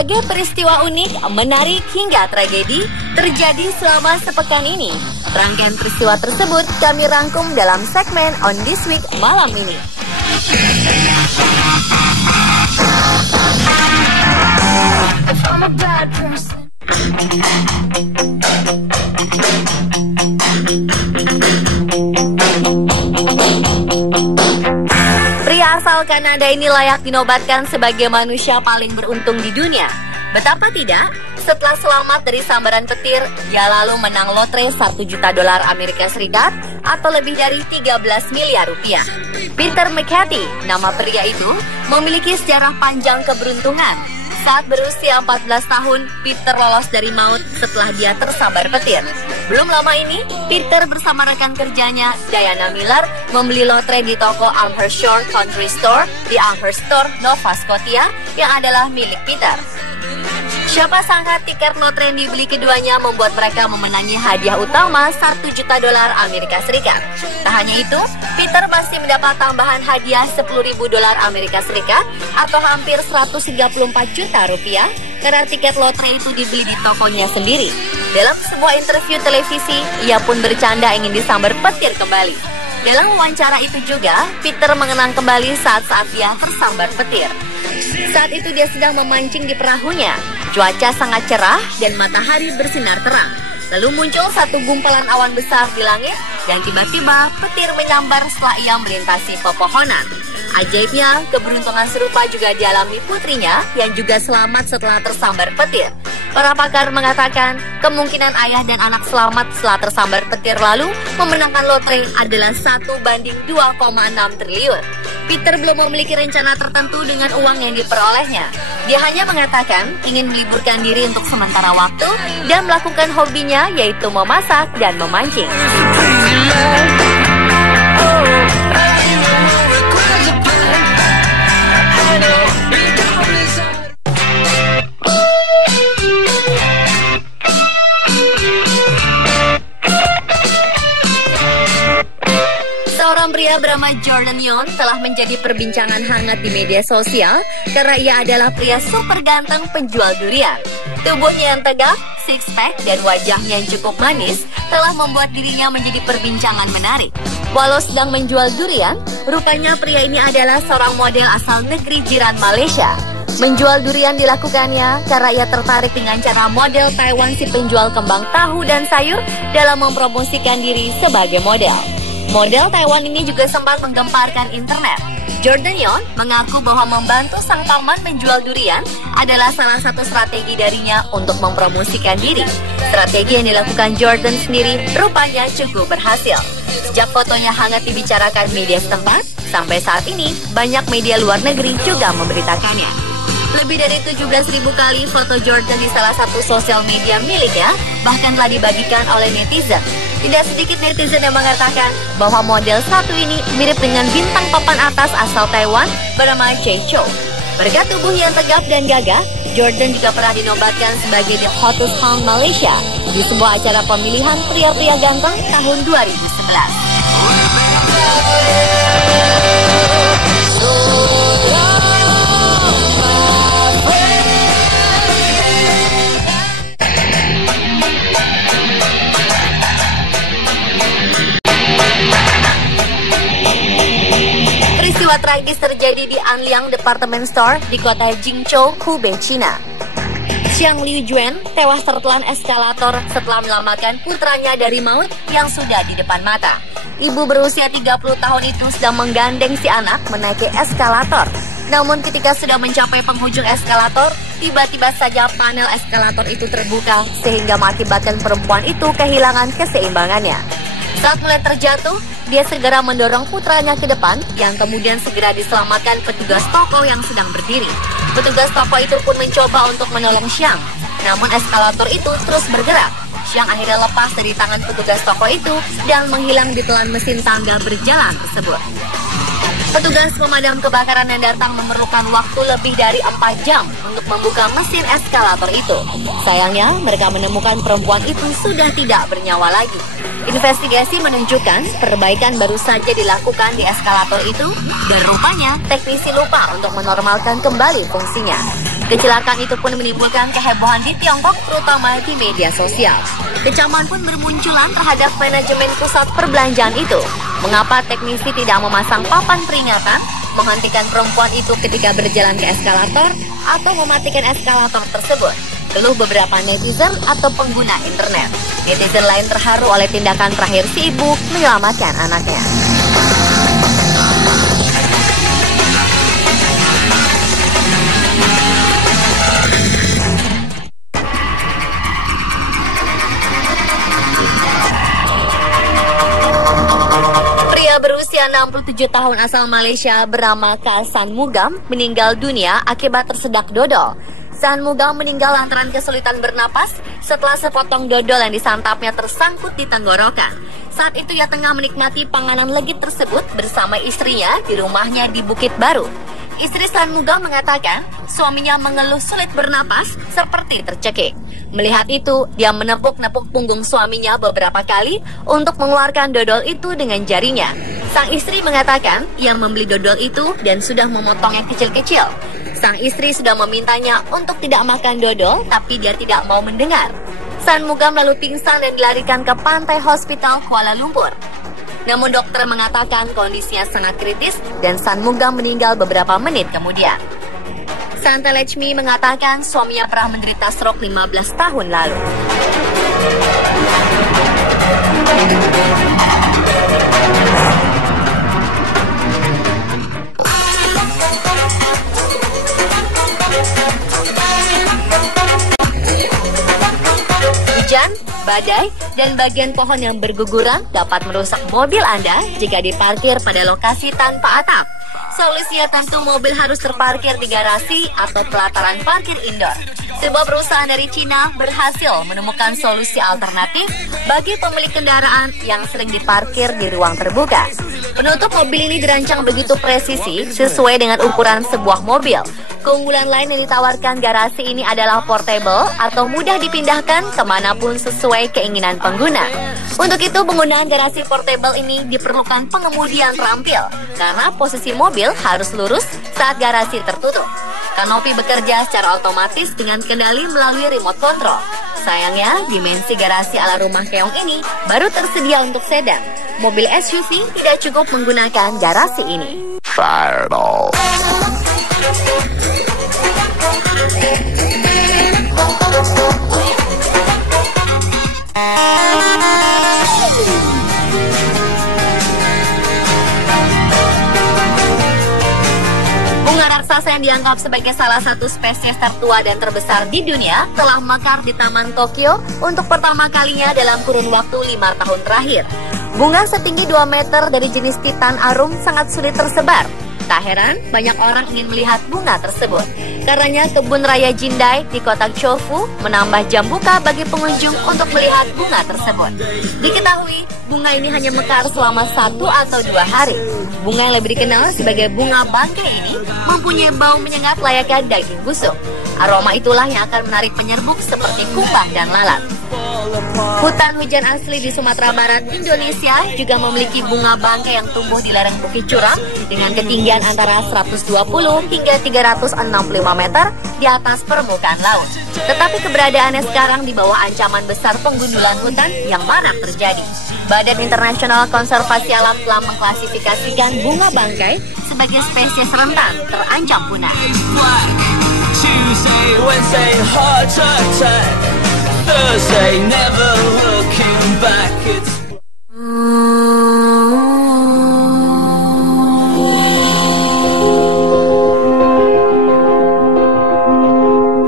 Berbagai peristiwa unik, menarik hingga tragedi terjadi selama sepekan ini. Rangkaian peristiwa tersebut kami rangkum dalam segmen On This Week malam ini. Pria asal Kanada ini layak dinobatkan sebagai manusia paling beruntung di dunia. Betapa tidak, setelah selamat dari sambaran petir, dia lalu menang lotre 1 juta dolar Amerika Serikat atau lebih dari 13 miliar rupiah. Peter McCarthy, nama pria itu, memiliki sejarah panjang keberuntungan. Saat berusia 14 tahun, Peter lolos dari maut setelah dia tersambar petir. Belum lama ini, Peter bersama rekan kerjanya, Diana Miller, membeli lotre di toko Amherst Shore Country Store di Amherst Store, Nova Scotia, yang adalah milik Peter. Siapa sangka tiket lotre yang dibeli keduanya membuat mereka memenangi hadiah utama 1 juta dolar Amerika Serikat. Tak hanya itu, Peter masih mendapat tambahan hadiah 10.000 dolar Amerika Serikat atau hampir 134 juta rupiah karena tiket lotre itu dibeli di tokonya sendiri. Dalam sebuah interview televisi, ia pun bercanda ingin disambar petir kembali. Dalam wawancara itu juga, Peter mengenang kembali saat-saat dia tersambar petir. Saat itu dia sedang memancing di perahunya. Cuaca sangat cerah dan matahari bersinar terang. Lalu muncul satu gumpalan awan besar di langit dan tiba-tiba petir menyambar setelah ia melintasi pepohonan. Ajaibnya, keberuntungan serupa juga dialami putrinya yang juga selamat setelah tersambar petir. Para pakar mengatakan kemungkinan ayah dan anak selamat setelah tersambar petir lalu memenangkan lotre adalah 1:2,6 triliun. Peter belum memiliki rencana tertentu dengan uang yang diperolehnya. Dia hanya mengatakan ingin meliburkan diri untuk sementara waktu dan melakukan hobinya yaitu memasak dan memancing. Seorang pria bernama Jordan Young telah menjadi perbincangan hangat di media sosial karena ia adalah pria super ganteng penjual durian. Tubuhnya yang tegap, six pack, dan wajahnya yang cukup manis telah membuat dirinya menjadi perbincangan menarik. Walau sedang menjual durian, rupanya pria ini adalah seorang model asal negeri jiran Malaysia. Menjual durian dilakukannya karena ia tertarik dengan cara model Taiwan si penjual kembang tahu dan sayur dalam mempromosikan diri sebagai model. Model Taiwan ini juga sempat menggemparkan internet. Jordan Young mengaku bahwa membantu sang paman menjual durian adalah salah satu strategi darinya untuk mempromosikan diri. Strategi yang dilakukan Jordan sendiri rupanya cukup berhasil. Sejak fotonya hangat dibicarakan media setempat, sampai saat ini banyak media luar negeri juga memberitakannya. Lebih dari 17.000 kali foto Jordan di salah satu sosial media miliknya bahkan telah dibagikan oleh netizen. Tidak sedikit netizen yang mengatakan bahwa model satu ini mirip dengan bintang papan atas asal Taiwan bernama Jay Chou. Berkat tubuh yang tegap dan gagah, Jordan juga pernah dinobatkan sebagai the hottest hunk Malaysia di sebuah acara pemilihan pria-pria ganteng tahun 2011. Peristiwa tragis terjadi di Anliang Department Store di kota Jingzhou, Hubei, China. Xiang Liujuan tewas tertelan eskalator setelah menyelamatkan putranya dari maut yang sudah di depan mata. Ibu berusia 30 tahun itu sedang menggandeng si anak menaiki eskalator. Namun ketika sudah mencapai penghujung eskalator, tiba-tiba saja panel eskalator itu terbuka sehingga mengakibatkan perempuan itu kehilangan keseimbangannya. Saat mulai terjatuh, dia segera mendorong putranya ke depan yang kemudian segera diselamatkan petugas toko yang sedang berdiri. Petugas toko itu pun mencoba untuk menolong Xiang. Namun eskalator itu terus bergerak. Xiang akhirnya lepas dari tangan petugas toko itu dan menghilang di telan mesin tangga berjalan tersebut. Petugas pemadam kebakaran yang datang memerlukan waktu lebih dari 4 jam untuk membuka mesin eskalator itu. Sayangnya, mereka menemukan perempuan itu sudah tidak bernyawa lagi. Investigasi menunjukkan perbaikan baru saja dilakukan di eskalator itu dan rupanya teknisi lupa untuk menormalkan kembali fungsinya. Kecelakaan itu pun menimbulkan kehebohan di Tiongkok, terutama di media sosial. Kecaman pun bermunculan terhadap manajemen pusat perbelanjaan itu. Mengapa teknisi tidak memasang papan peringatan, menghentikan perempuan itu ketika berjalan ke eskalator, atau mematikan eskalator tersebut? Keluh beberapa netizen atau pengguna internet. Netizen lain terharu oleh tindakan terakhir si ibu menyelamatkan anaknya. Pria berusia 67 tahun asal Malaysia bernama San Mugam meninggal dunia akibat tersedak dodol. San Mugam meninggal lantaran kesulitan bernapas setelah sepotong dodol yang disantapnya tersangkut di tenggorokan. Saat itu ia tengah menikmati panganan legit tersebut bersama istrinya di rumahnya di Bukit Baru. Istri San Mugam mengatakan suaminya mengeluh sulit bernapas seperti tercekik. Melihat itu, dia menepuk-nepuk punggung suaminya beberapa kali untuk mengeluarkan dodol itu dengan jarinya. Sang istri mengatakan ia membeli dodol itu dan sudah memotongnya kecil-kecil. Sang istri sudah memintanya untuk tidak makan dodol, tapi dia tidak mau mendengar. San Mugam lalu pingsan dan dilarikan ke Pantai Hospital Kuala Lumpur. Namun dokter mengatakan kondisinya sangat kritis dan San Mugam meninggal beberapa menit kemudian. Santa Lechmi mengatakan suaminya pernah menderita stroke 15 tahun lalu. Hujan, badai, dan bagian pohon yang berguguran dapat merusak mobil Anda jika diparkir pada lokasi tanpa atap. Solusinya tentu mobil harus terparkir di garasi atau pelataran parkir indoor. Sebuah perusahaan dari Cina berhasil menemukan solusi alternatif bagi pemilik kendaraan yang sering diparkir di ruang terbuka. Penutup mobil ini dirancang begitu presisi sesuai dengan ukuran sebuah mobil. Keunggulan lain yang ditawarkan garasi ini adalah portable atau mudah dipindahkan kemanapun sesuai keinginan pengguna. Untuk itu, penggunaan garasi portable ini diperlukan pengemudi yang terampil karena posisi mobil harus lurus saat garasi tertutup. Kanopi bekerja secara otomatis dengan kendali melalui remote control. Sayangnya, dimensi garasi ala rumah keong ini baru tersedia untuk sedan. Mobil SUV tidak cukup menggunakan garasi ini. Fireball. Bunga raksasa yang dianggap sebagai salah satu spesies tertua dan terbesar di dunia telah mekar di Taman Tokyo untuk pertama kalinya dalam kurun waktu 5 tahun terakhir. Bunga setinggi 2 meter dari jenis Titan Arum sangat sulit tersebar. Tak heran, banyak orang ingin melihat bunga tersebut. Karenanya, Kebun Raya Jindai di kota Chofu menambah jam buka bagi pengunjung untuk melihat bunga tersebut. Diketahui, bunga ini hanya mekar selama 1 atau 2 hari. Bunga yang lebih dikenal sebagai bunga bangkai ini mempunyai bau menyengat layaknya daging busuk. Aroma itulah yang akan menarik penyerbuk seperti kumbang dan lalat. Hutan hujan asli di Sumatera Barat, Indonesia juga memiliki bunga bangkai yang tumbuh di lereng Bukit Curam dengan ketinggian antara 120 hingga 365 meter di atas permukaan laut. Tetapi keberadaannya sekarang di bawah ancaman besar penggundulan hutan yang marak terjadi. Badan Internasional Konservasi Alam telah mengklasifikasikan bunga bangkai sebagai spesies rentan terancam punah. Tuesday, Wednesday, heart attack. Thursday, never looking back. It's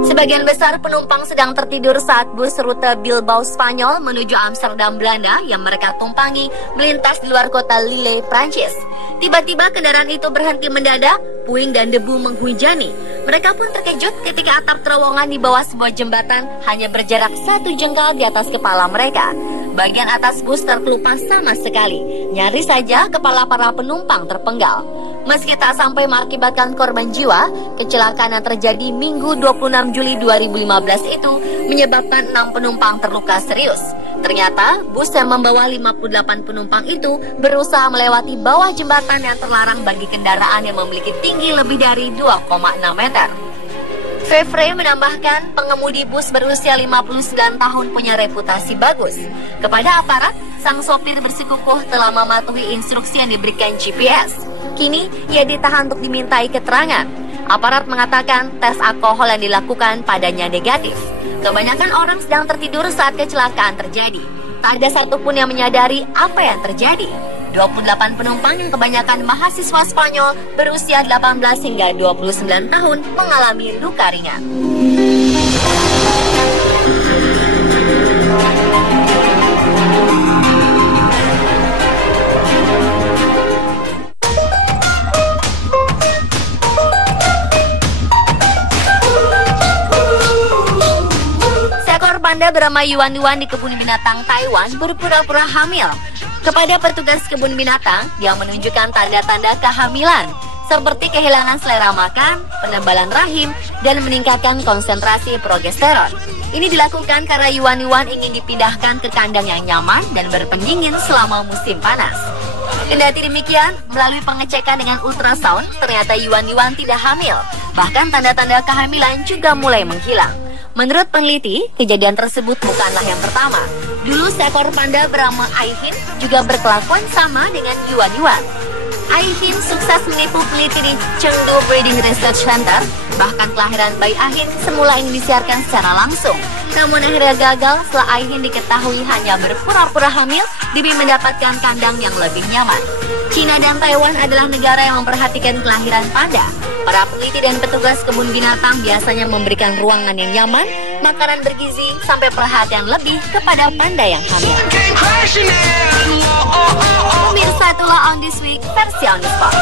Sebagian besar penumpang sedang tertidur saat bus rute Bilbao Spanyol menuju Amsterdam, Belanda yang mereka tumpangi melintas di luar kota Lille, Prancis. Tiba-tiba kendaraan itu berhenti mendadak, puing dan debu menghujani. Mereka pun terkejut ketika atap terowongan di bawah sebuah jembatan hanya berjarak 1 jengkal di atas kepala mereka. Bagian atas bus terkelupas sama sekali. Nyaris saja kepala para penumpang terpenggal. Meski tak sampai mengakibatkan korban jiwa, kecelakaan yang terjadi Minggu 26 Juli 2015 itu menyebabkan 6 penumpang terluka serius. Ternyata, bus yang membawa 58 penumpang itu berusaha melewati bawah jembatan yang terlarang bagi kendaraan yang memiliki tinggi lebih dari 2,6 meter. Fevre menambahkan pengemudi bus berusia 59 tahun punya reputasi bagus. Kepada aparat, sang sopir bersikukuh telah mematuhi instruksi yang diberikan GPS. Kini, ia ditahan untuk dimintai keterangan. Aparat mengatakan tes alkohol yang dilakukan padanya negatif. Kebanyakan orang sedang tertidur saat kecelakaan terjadi. Tak ada satupun yang menyadari apa yang terjadi. 28 penumpang yang kebanyakan mahasiswa Spanyol berusia 18 hingga 29 tahun mengalami luka ringan. Seekor panda bernama Yuan Yuan di kebun binatang Taiwan berpura-pura hamil. Kepada petugas kebun binatang, dia menunjukkan tanda-tanda kehamilan, seperti kehilangan selera makan, penebalan rahim, dan meningkatkan konsentrasi progesteron. Ini dilakukan karena Yuan Yuan ingin dipindahkan ke kandang yang nyaman dan berpendingin selama musim panas. Kendati demikian, melalui pengecekan dengan ultrasound, ternyata Yuan Yuan tidak hamil. Bahkan tanda-tanda kehamilan juga mulai menghilang. Menurut peneliti, kejadian tersebut bukanlah yang pertama. Dulu seekor panda bernama Aihin juga berkelakuan sama dengan Yuan Yuan. Aihin sukses menipu peneliti di Chengdu Breeding Research Center. Bahkan kelahiran bayi Aihin semula ingin disiarkan secara langsung. Namun akhirnya gagal setelah Aihin diketahui hanya berpura-pura hamil demi mendapatkan kandang yang lebih nyaman. China dan Taiwan adalah negara yang memperhatikan kelahiran panda. Para peneliti dan petugas kebun binatang biasanya memberikan ruangan yang nyaman, makanan bergizi, sampai perhatian lebih kepada panda yang hamil. Pemirsa, itulah On This Week versi On The Spot.